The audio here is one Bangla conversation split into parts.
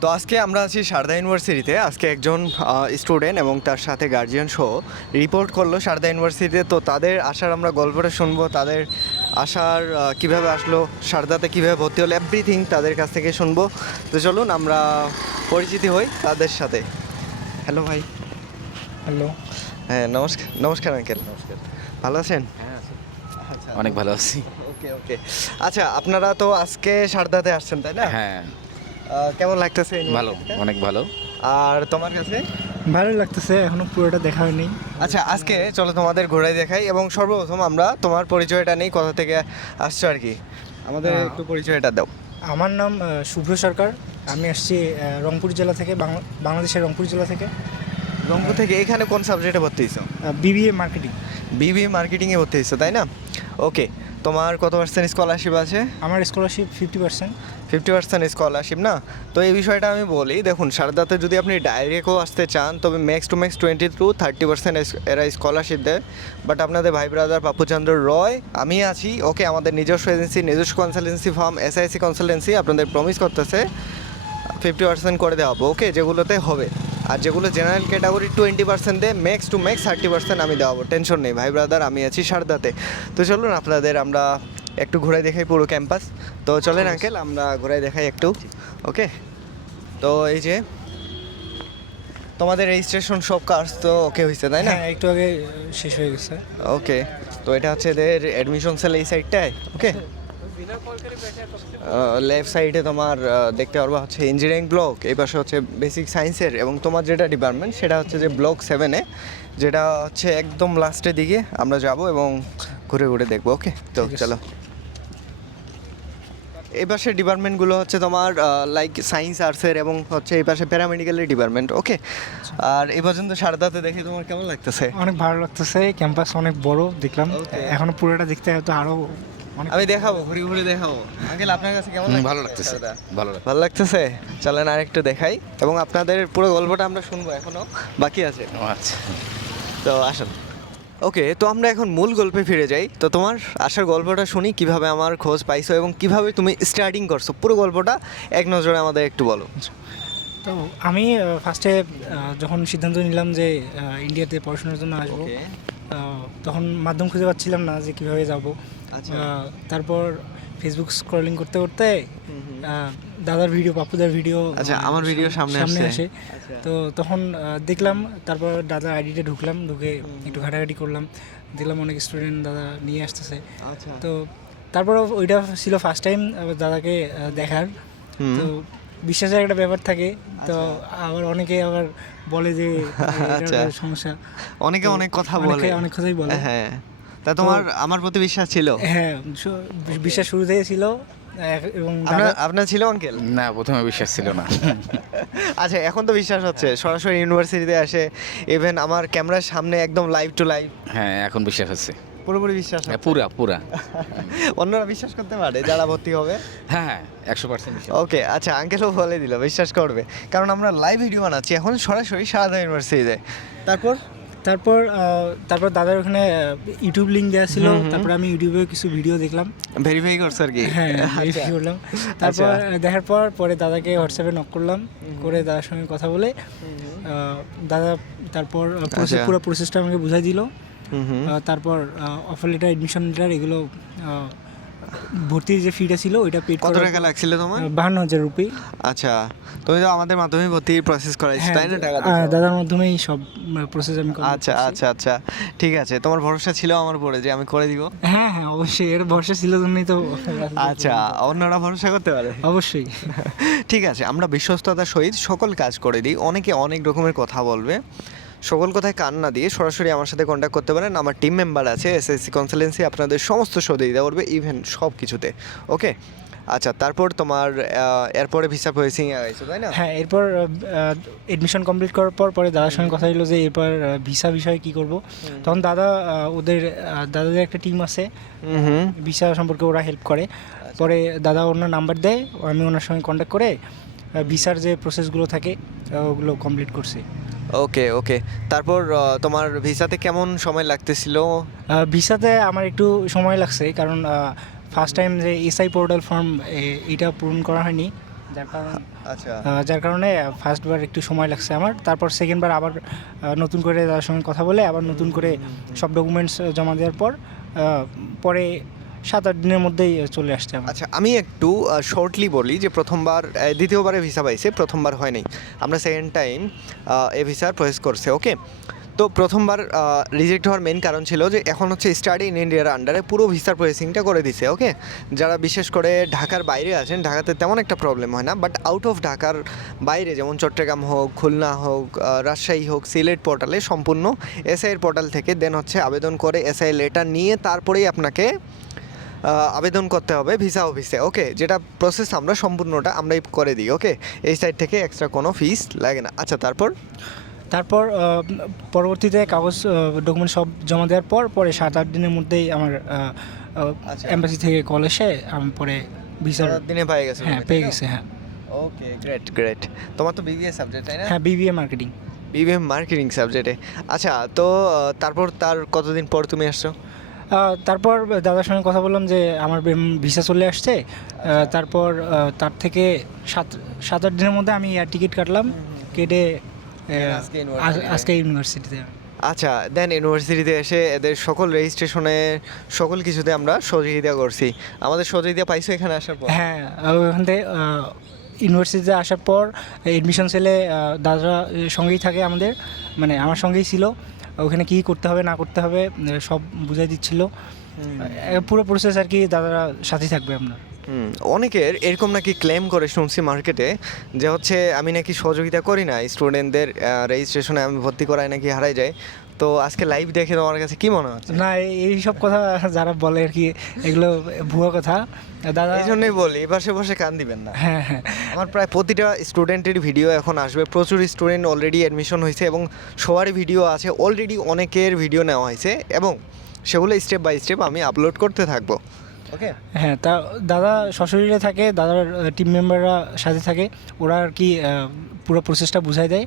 তো আজকে আমরা আছি সারদা ইউনিভার্সিটিতে। আজকে একজন স্টুডেন্ট এবং তার সাথে গার্জিয়ান সহ রিপোর্ট করলো সারদা ইউনিভার্সিটিতে। তো তাদের আসার আমরা গল্পটা শুনবো, তাদের আসার কিভাবে আসলো, সারদাতে কীভাবে ভর্তি হলো, এভরিথিং তাদের কাছ থেকে শুনবো। তো চলুন আমরা পরিচিতি হই তাদের সাথে। হ্যালো ভাই। হ্যালো। হ্যাঁ, নমস্কার। নমস্কার আঙ্কেল। নমস্কার। ভালো আছেন? হ্যাঁ আছি। আচ্ছা, অনেক ভালো আছি। ওকে ওকে। আচ্ছা, আপনারা তো আজকে সারদাতে আসছেন তাই না? হ্যাঁ কেমন লাগতেছে? ভালো, অনেক ভালো। আর তোমার কাছে? ভালো লাগতেছে, এখনো পুরোটা দেখা হয়নি। আচ্ছা, আজকে চলো তোমাদের ঘোরাই দেখাই এবং সর্বপ্রথম আমরা তোমার পরিচয়টা নেই, কোথা থেকে আসছো আর কি, আমাদের একটু পরিচয়টা দাও। আমার নাম শুভ্র সরকার। আমি আসছি রংপুর জেলা থেকে, বাংলাদেশের রংপুর জেলা থেকে। রংপুর থেকে। এখানে কোন সাবজেক্টে ভর্তি হয়েছো? BBA marketing. বিবিএ মার্কেটিংয়ে ভর্তি হয়েছো তাই না? ওকে। তোমার কত পার্সেন্ট স্কলারশিপ আছে? আমার স্কলারশিপ 50%। 50% স্কলারশিপ না? তো এই বিষয়টা আমি বলি, দেখুন সারদাতে যদি আপনি ডাইরেক্টও আসতে চান তবে ম্যাক্স টু ম্যাক্স 20-30% এরা স্কলারশিপ দেয়। বাট আপনাদের ভাই ব্রাদার পাপ্পুচন্দ্র রয়, আমি আছি, ওকে, আমাদের নিজস্ব এজেন্সি, নিজস্ব কনসালটেন্সি ফার্ম এসআইসি কনসালটেন্সি আপনাদের প্রমিস করতেছে 50% করে দেওয়া হবে, ওকে, যেগুলোতে হবে। আর যেগুলো জেনারেল ক্যাটাগরি 20% দেয়, ম্যাক্স টু ম্যাক্স 30% আমি দেওয়াবো, টেনশন নেই ভাই ব্রাদার, আমি আছি সারদাতে। তো চলুন আপনাদের আমরা একটু ঘুরাই দেখাই পুরো ক্যাম্পাস। তো চলেন আঙ্কেল, আমরা ঘুরাই দেখাই একটু, ওকে। তো এই যে তোমাদের রেজিস্ট্রেশন সব কাজ তো ওকে হয়েছে তাই না? হ্যাঁ, একটু আগে শেষ হয়ে গেছে। ওকে। তো এটা হচ্ছে এদের অ্যাডমিশন সেল এই সাইডটায়, ওকে। লেফট সাইডে তোমার দেখতে পারবা হচ্ছে ইঞ্জিনিয়ারিং ব্লক, এই পাশে হচ্ছে বেসিক সায়েন্সের, এবং তোমার যেটা ডিপার্টমেন্ট সেটা হচ্ছে যে ব্লক 7-এ, যেটা হচ্ছে একদম লাস্টের দিকে আমরা যাব এবং ঘুরে ঘুরে দেখবো, ওকে। তো ঠিক আছে। চলো। এই পাশের ডিপার্টমেন্টগুলো হচ্ছে তোমার লাইক সায়েন্স আর্টসের এবং হচ্ছে এই পাশে প্যারামেডিক্যালের ডিপার্টমেন্ট, ওকে। আর এই পর্যন্ত সারদাতে দেখে তোমার কেমন লাগতেছে? অনেক ভালো লাগতেছে, ক্যাম্পাস অনেক বড় দেখলাম। Okay. এখনো পুরোটা দেখতে হয়তো আরো অনেক। আমি দেখাবো, ঘুরে ঘুরে দেখাবো। আঙ্কেল আপনার কাছে কেমন ভালো লাগতেছে, সারদা? ভালো লাগছে। ভালো লাগতেছে? চলেন আর একটু দেখাই এবং আপনাদের পুরো গল্পটা আমরা শুনবো, এখনো বাকি আছে। আচ্ছা, তো আসুন। ওকে, তো আমরা এখন মূল গল্পে ফিরে যাই। তো তোমার আসার গল্পটা শুনি, কিভাবে আমার খোঁজ পাইছো এবং কিভাবে তুমি স্টার্টিং করছো, পুরো গল্পটা এক নজরে আমাদের একটু বলো। তো আমি ফার্স্টে যখন সিদ্ধান্ত নিলাম যে ইন্ডিয়াতে পড়াশোনার জন্য আসবো, Okay. তখন মাধ্যম খুঁজে পাচ্ছিলাম না যে কীভাবে যাব। আচ্ছা। তারপর ফেসবুক স্ক্রলিং করতে করতে দাদার ভিডিও, পাপ্পুদার ভিডিও, আচ্ছা, আমার ভিডিও সামনে আসে। আসে। তো তখন দেখলাম, তারপর দাদার আইডিতে ঢুকলাম, ঢুকে একটু ঘাটাঘাটি করলাম, দেখলাম অনেক স্টুডেন্ট দাদা নিয়ে আসতেছে। আচ্ছা। তো তারপর ওইটা ছিল ফার্স্ট টাইম দাদাকে দেখার। তো বিশ্বাসের একটা ব্যাপার থাকে। তো আবার অনেকে আবার বলে যে এটার আচ্ছা। সমস্যা, অনেকে অনেক কথা অনেকে বলে। অনেক কথাই বলে। হ্যাঁ। তা তোমার আমার প্রতি বিশ্বাস ছিল? হ্যাঁ, বিশ্বাস শুরু থেকে ছিল। এবং আপনার আপনার ছিল আঙ্কেল? না প্রথমে বিশ্বাস ছিল না। আচ্ছা, এখন তো বিশ্বাস হচ্ছে, সরাসরি ইউনিভার্সিটিতে আসে, ইভেন আমার ক্যামেরার সামনে একদম লাইভ টু লাইভ, হ্যাঁ এখন বিশ্বাস হচ্ছে। পুরোপুরি বিশ্বাস হ্যাঁ, হচ্ছে। পুরা পুরা। অন্যরা বিশ্বাস করতে পারে যারা ভর্তি হবে? হ্যাঁ হ্যাঁ 100% বিশ্বাস। ওকে, আচ্ছা, আঙ্কেলও বলে দিল বিশ্বাস করবে, কারণ আমরা লাইভ ভিডিও বানাচ্ছি এখন সরাসরি সারদা ইউনিভার্সিটিতে। তারপর তারপর তারপর দাদার ওখানে ইউটিউব লিঙ্ক দেওয়া ছিল। তারপর আমি ইউটিউবে কিছু ভিডিও দেখলাম। ভেরিফাই করছো আর কি? হ্যাঁ, আচ্ছা। ভেরিফাই করলাম। তারপর দেখার পরে দাদাকে হোয়াটসঅ্যাপে নক করলাম, করে দাদার সঙ্গে কথা বলে দাদা তারপর আচ্ছা। পুরো প্রসেসটা আমাকে বুঝাই দিল। হুম। তারপর অফার লেটার, এডমিশন লেটার, এগুলো ভর্তির যে ফিটা ছিল ওইটা পেড কত টাকা লাগছিল তোমার? 52,000 রুপি। আচ্ছা, তুমি তো আমাদের মাধ্যমে ভর্তির প্রসেস করাইছো হ্যাঁ, তাই না? টাকা দিছো? দাদার মাধ্যমেই সব প্রসেস আমি complete আচ্ছা করছি। আচ্ছা আচ্ছা, ঠিক আছে। তোমার ভরসা ছিল আমার উপরে যে আমি করে দিব? হ্যাঁ হ্যাঁ, অবশ্যই, এর ভরসা ছিল জন্যই তো। আচ্ছা, অন্যরা ভরসা করতে পারে? অবশ্যই। ঠিক আছে, আমরা বিশ্বস্ততার সহিত সকল কাজ করে দিই। অনেকে অনেক রকমের কথা বলবে, সকল কথায় কান না দিয়ে সরাসরি আমার সাথে কন্ট্যাক্ট করতে পারেন। আমার টিম মেম্বার আছে, এসএসসি কনসালটেন্সি আপনাদের সমস্ত সহযোগিতা করবে, ইভেন সব কিছুতে, ওকে। আচ্ছা, তারপর তোমার এরপরে ভিসা প্রসেসিং আইছো তাই না? হ্যাঁ, এরপর এডমিশন কমপ্লিট করার পরে দাদার সঙ্গে কথা হলো যে এরপর ভিসা বিষয়ে কী করব। তখন দাদা দাদাদের একটা টিম আছে, হুম। ভিসা সম্পর্কে ওরা হেল্প করে। পরে দাদা ওনার নাম্বার দেয়, আমি ওনার সঙ্গে কন্ট্যাক্ট করে ভিসার যে প্রসেসগুলো থাকে ওগুলো কমপ্লিট করছি। ওকে ওকে। তারপর তোমার ভিসাতে কেমন সময় লাগতেছিল? ভিসাতে আমার একটু সময় লাগছে, কারণ ফার্স্ট টাইম যে এসআই পোর্টাল ফর্ম, এটা পূরণ করা হয়নি। যার কারণে আচ্ছা যার কারণে ফার্স্টবার একটু সময় লাগছে আমার, তারপর সেকেন্ডবার আবার নতুন করে তার সঙ্গে কথা বলে আবার নতুন করে সব ডকুমেন্টস জমা দেওয়ার পর পরে 7-8 দিনের মধ্যেই চলে আসছে আমার। আচ্ছা আমি একটু শর্টলি বলি যে প্রথমবার দ্বিতীয়বারে ভিসা পাইছে, প্রথমবার হয় নাই, আমরা সেকেন্ড টাইম এ ভিসার প্রসেস করছে। ওকে, তো প্রথমবার রিজেক্ট হওয়ার মেন কারণ ছিল যে এখন হচ্ছে স্টাডি ইন ইন্ডিয়ার আন্ডারে পুরো ভিসার প্রসেসিংটা করে দিছে। ওকে, যারা বিশেষ করে ঢাকার বাইরে আছেন, ঢাকাতে তেমন একটা প্রবলেম হয় না, বাট আউট অফ ঢাকার বাইরে যেমন চট্টগ্রাম হোক, খুলনা হোক, রাজশাহী হোক, সিলেট পোর্টালে সম্পূর্ণ এসআইয়ের পোর্টাল থেকে দেন হচ্ছে আবেদন করে এসআই লেটার নিয়ে তারপরেই আপনাকে আবেদন করতে হবে ভিসা অফিসে। ওকে, যেটা প্রসেস আমরা সম্পূর্ণটা আমরাই করে দিই। ওকে, এই সাইড থেকে এক্সট্রা কোনো ফিস লাগে না। আচ্ছা তারপর পরবর্তীতে কাগজ ডকুমেন্ট সব জমা দেওয়ার পরে 7-8 দিনের মধ্যেই আমার আচ্ছা। এম্বাসি থেকে কল এসে আমি পরে ভিসার দিনে পেয়ে গেছে? হ্যাঁ পেয়ে গেছে, হ্যাঁ। ওকে, গ্রেট গ্রেট। তোমার তো বিবিএ সাবজেক্ট তাই না? হ্যাঁ, বিবিএ মার্কেটিং। বিবিএ মার্কেটিং সাবজেক্টে। আচ্ছা, তো তারপর তার কতদিন পর তুমি আসছো? তারপর দাদার সঙ্গে কথা বললাম যে আমার ভিসা চলে আসছে, তারপর তার থেকে 7-8 দিনের মধ্যে আমি এয়ার টিকিট কাটলাম, কেটে আজকে ইউনিভার্সিটিতে। আচ্ছা, দেন ইউনিভার্সিটিতে এসে এদের সকল রেজিস্ট্রেশনে সকল কিছুতে আমরা সহযোগিতা করছি। আমাদের সহযোগিতা পাইছো এখানে আসার পর? হ্যাঁ, ওখান থেকে ইউনিভার্সিটিতে আসার পর এডমিশন সেলে দাদারা সঙ্গেই থাকে আমাদের, মানে আমার সঙ্গেই ছিল। ওখানে কী করতে হবে না করতে হবে সব বুঝাই দিচ্ছিল, পুরো প্রসেস আর কি দাদারা সাথেই থাকবে আপনার। অনেকের এরকম নাকি ক্লেম করে শুনছি মার্কেটে যে হচ্ছে আমি নাকি সহযোগিতা করি না স্টুডেন্টদের রেজিস্ট্রেশনে, আমি ভর্তি করাই নাকি হারাই যায়। তো আজকে লাইভ দেখে তোমার কাছে কি মনে হচ্ছে? না, এইসব কথা যারা বলে আর কি এগুলো ভুয়া কথা দাদা। এই জন্যই বলি বসে বসে কান দিবেন না। হ্যাঁ হ্যাঁ, আমার প্রায় প্রতিটা স্টুডেন্টের ভিডিও এখন আসবে, প্রচুর স্টুডেন্ট অলরেডি অ্যাডমিশন হয়েছে এবং সবারই ভিডিও আছে, অলরেডি অনেকের ভিডিও নেওয়া হয়েছে এবং সেগুলো স্টেপ বাই স্টেপ আমি আপলোড করতে থাকবো। ওকে, হ্যাঁ, তা দাদা সশরীরে থাকে, দাদার টিম মেম্বাররা সাথে থাকে, ওরা আর কি পুরো প্রসেসটা বুঝাই দেয়।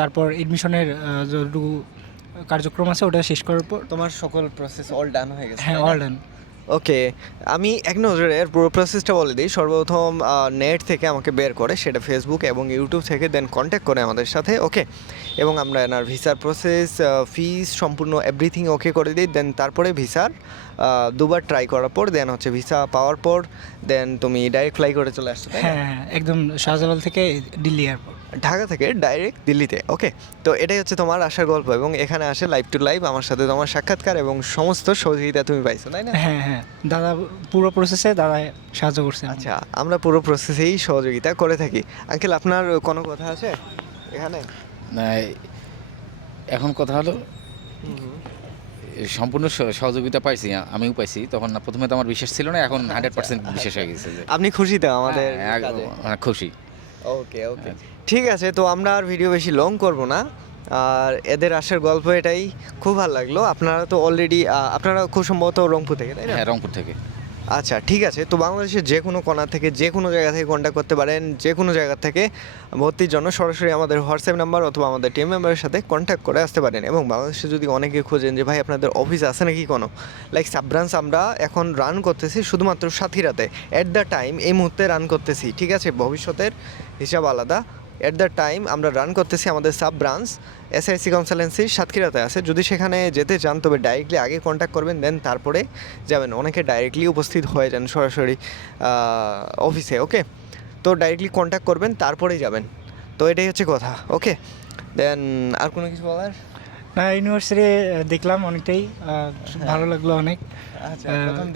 তারপর এডমিশনের যতটুকু কার্যক্রম আছে ওটা শেষ করার পর তোমার সকল প্রসেস অল ডান হয়ে গেছে? হ্যাঁ, অল ডান। ওকে, আমি এক নজরে এর পুরো প্রসেসটা বলে দিই। সর্বপ্রথম নেট থেকে আমাকে বের করে, সেটা ফেসবুক এবং ইউটিউব থেকে, দেন কন্ট্যাক্ট করে আমাদের সাথে। ওকে, এবং আমরা এনার ভিসার প্রসেস, ফিস সম্পূর্ণ এভরিথিং ওকে করে দিই। দেন তারপরে ভিসার দুবার ট্রাই করার পর দেন হচ্ছে ভিসা পাওয়ার পর দেন তুমি ডাইরেক্ট ফ্লাই করে চলে আসছো, তাই না? হ্যাঁ হ্যাঁ, একদম শাহজালাল থেকে দিল্লি এয়ারপোর্ট। ঢাকা থেকে ডাইরেক্ট দিল্লিতে। ওকে, তো এটাই হচ্ছে তোমার আসার গল্প এবং এখানে আসে লাইভ টু লাইভ আমার সাথে তোমার সাক্ষাৎকার এবং সমস্ত সহযোগিতা তুমি পাইছো, তাই না? হ্যাঁ হ্যাঁ, দাদা পুরো প্রসেসে দাদা সাহায্য করছে। আচ্ছা, আমরা পুরো প্রসেসেই সহযোগিতা করে থাকি। আঙ্কেল, আপনার কোনো কথা আছে এখানে? না, এখন কথা হলো সম্পূর্ণ সহযোগিতা পাইছি, আমিও পাইছি। তখন না প্রথমে তো আমার বিশ্বাস ছিল না, এখন 100% বিশ্বাস হয়ে গেছে যে আপনি খুশি তো আমাদের হ্যাঁ, কাজে? খুশি। ওকে ওকে, ঠিক আছে। তো আমরা আর ভিডিও বেশি লং করব না, আর এদের আসার গল্প এটাই, খুব ভালো লাগলো। আপনারা তো অলরেডি আপনারা খুব সম্ভবত রংপুর থেকে, তাই না? হ্যাঁ, রংপুর থেকে। আচ্ছা, ঠিক আছে। তো বাংলাদেশের যে কোনো কোণা থেকে, যে কোনো জায়গা থেকে কন্ট্যাক্ট করতে পারেন, যে কোনো জায়গা থেকে ভর্তির জন্য সরাসরি আমাদের হোয়াটসঅ্যাপ নাম্বার অথবা আমাদের টিম মেম্বারের সাথে কন্ট্যাক্ট করে আসতে পারেন। এবং বাংলাদেশে যদি অনেকে খোঁজেন যে ভাই আপনাদের অফিস আছে নাকি কোনো, লাইক সাব ব্রাঞ্চ আমরা এখন রান করতেছি শুধুমাত্র সাথীরাতে, অ্যাট দ্য টাইম এই মুহূর্তে রান করতেছি, ঠিক আছে? ভবিষ্যতের হিসাব আলাদা। অ্যাট দ্য টাইম আমরা রান করতেছি আমাদের সাব ব্রাঞ্চ এসআইসি কনসালটেন্সি সাতক্ষীরাতে আছে। যদি সেখানে যেতে চান তবে ডাইরেক্টলি আগে কন্ট্যাক্ট করবেন, দেন তারপরে যাবেন। অনেকে ডাইরেক্টলি উপস্থিত হয়ে যান সরাসরি অফিসে। ওকে, তো ডাইরেক্টলি কন্ট্যাক্ট করবেন তারপরেই যাবেন। তো এটাই হচ্ছে কথা। ওকে, দেন আর কোনো কিছু বলার? না, ইউনিভার্সিটি দেখলাম অনেকটাই ভালো লাগলো অনেক। আচ্ছা,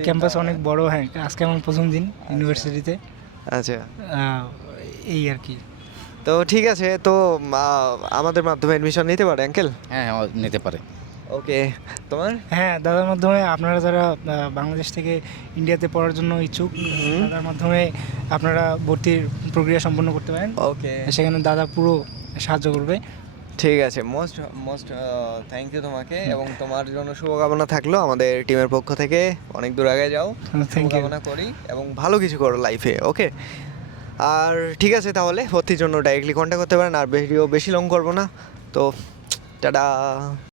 ক্যাম্পাস অনেক বড়। হ্যাঁ, আজকে আমার প্রথম দিন ইউনিভার্সিটিতে। আচ্ছা, এই আর কি। তো ঠিক আছে। তো আমাদের মাধ্যমে অ্যাডমিশন নিতে পারে আঙ্কেল? হ্যাঁ, নিতে পারে। ওকে, তোমার? হ্যাঁ, দাদার মাধ্যমে আপনারা যারা বাংলাদেশ থেকে ইন্ডিয়াতে পড়ার জন্য ইচ্ছুক, দাদার মাধ্যমে আপনারা ভর্তির প্রক্রিয়া সম্পন্ন করতে পারেন। ওকে, সেখানে দাদা পুরো সাহায্য করবে। ঠিক আছে। মোস্ট মোস্ট থ্যাংক ইউ তোমাকে, এবং তোমার জন্য শুভকামনা থাকলো আমাদের টিমের পক্ষ থেকে। অনেক দূর আগে যাও, থ্যাংক ইউ। শুভকামনা করি এবং ভালো কিছু করো লাইফে। ওকে, আর ঠিক আছে, তাহলে ভর্তির জন্য ডাইরেক্টলি কন্ট্যাক্ট করতে পারেন। আর ভিডিও বেশি লং করবো না, তো টাটা।